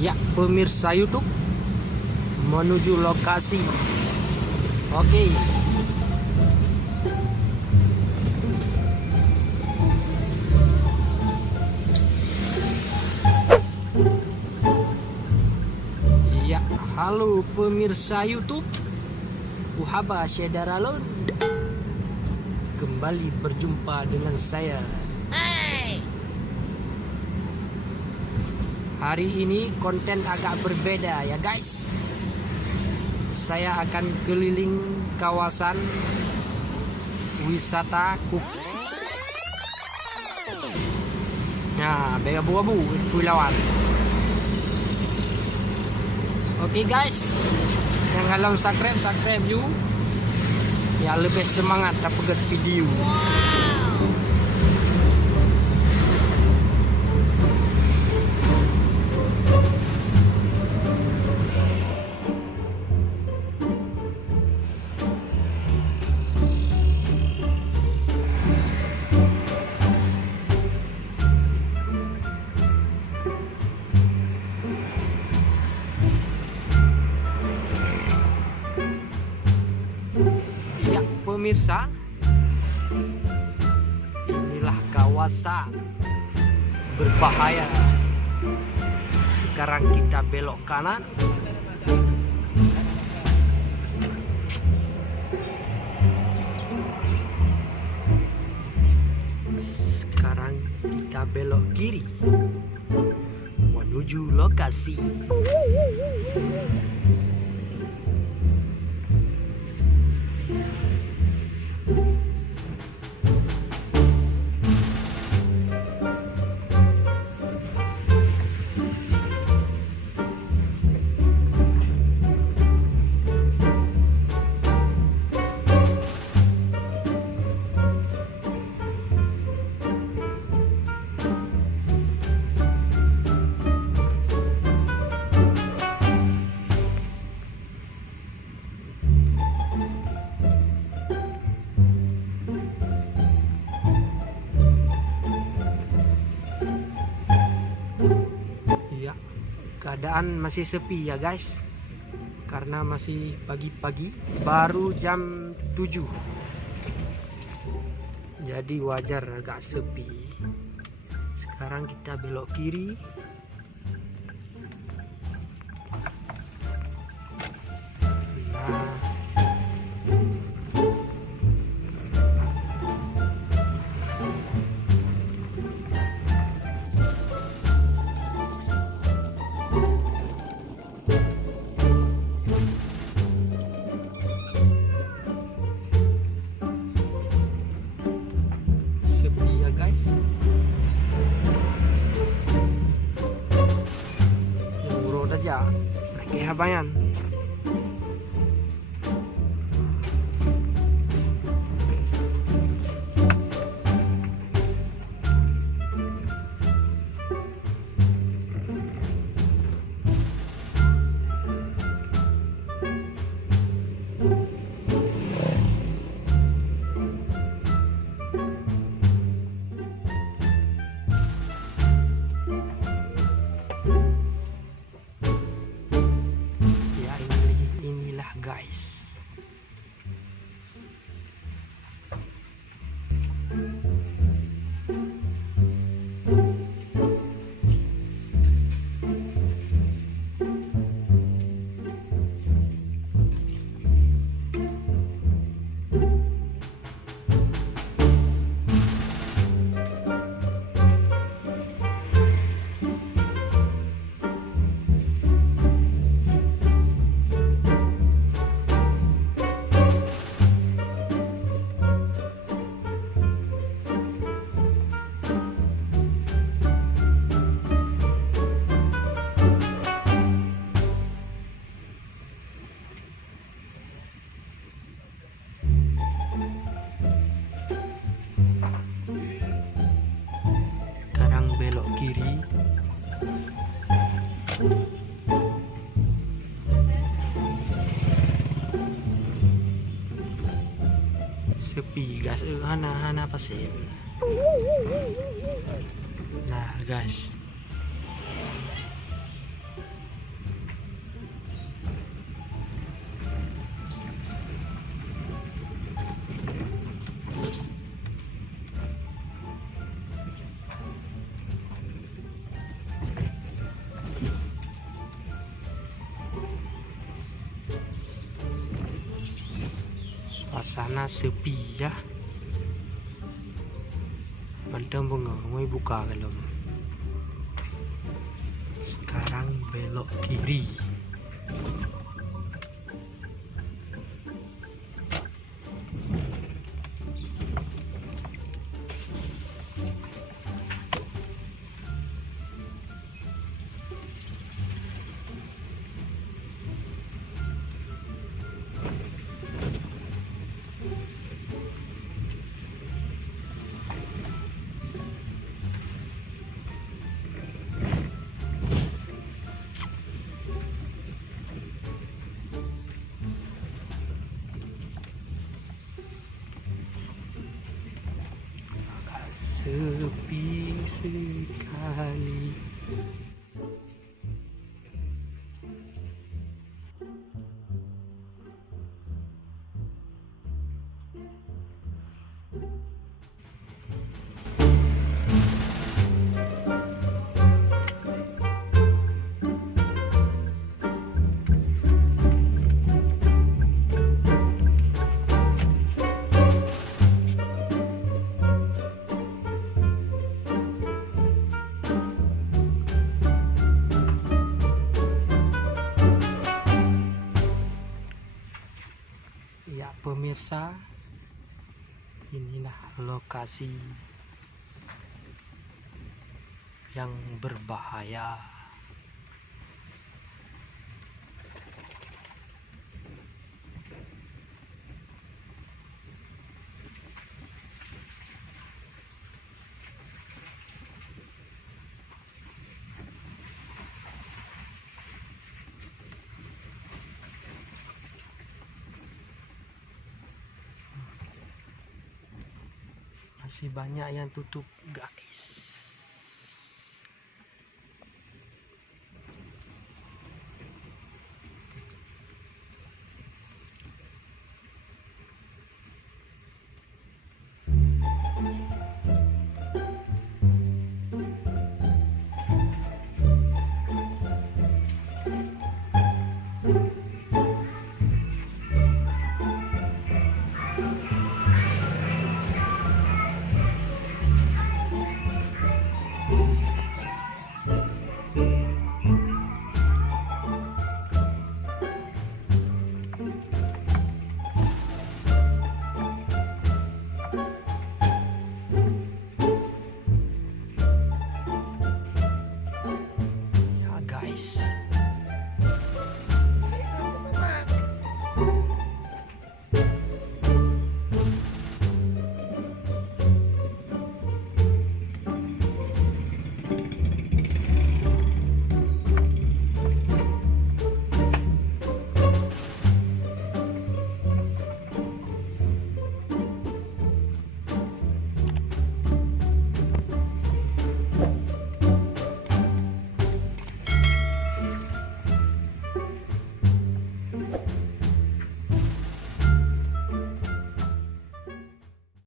Ya, pemirsa YouTube, menuju lokasi. Oke. Ya, halo pemirsa YouTube. Uhaba Syedaralon. Kembali berjumpa dengan saya. Hari ini konten agak berbeda ya guys. Saya akan keliling kawasan wisata Nah, bega abu-abu pulauan. Oke guys, yang belum subscribe you. Ya lebih semangat dapat video. Pemirsa, inilah kawasan berbahaya. Sekarang kita belok kanan. Sekarang kita belok kiri menuju lokasi. Keadaan masih sepi ya guys, karena masih pagi-pagi, baru jam 7, jadi wajar agak sepi. Sekarang kita belok kiri. Urut aja, pakai habayan. sepi guys. Hana pasir. Nah guys, suasana sepi ya. Padahal bunga buka kalau sekarang belok kiri. Sepi sekali. Ya pemirsa, inilah lokasi yang berbahaya. Masih banyak yang tutup guys.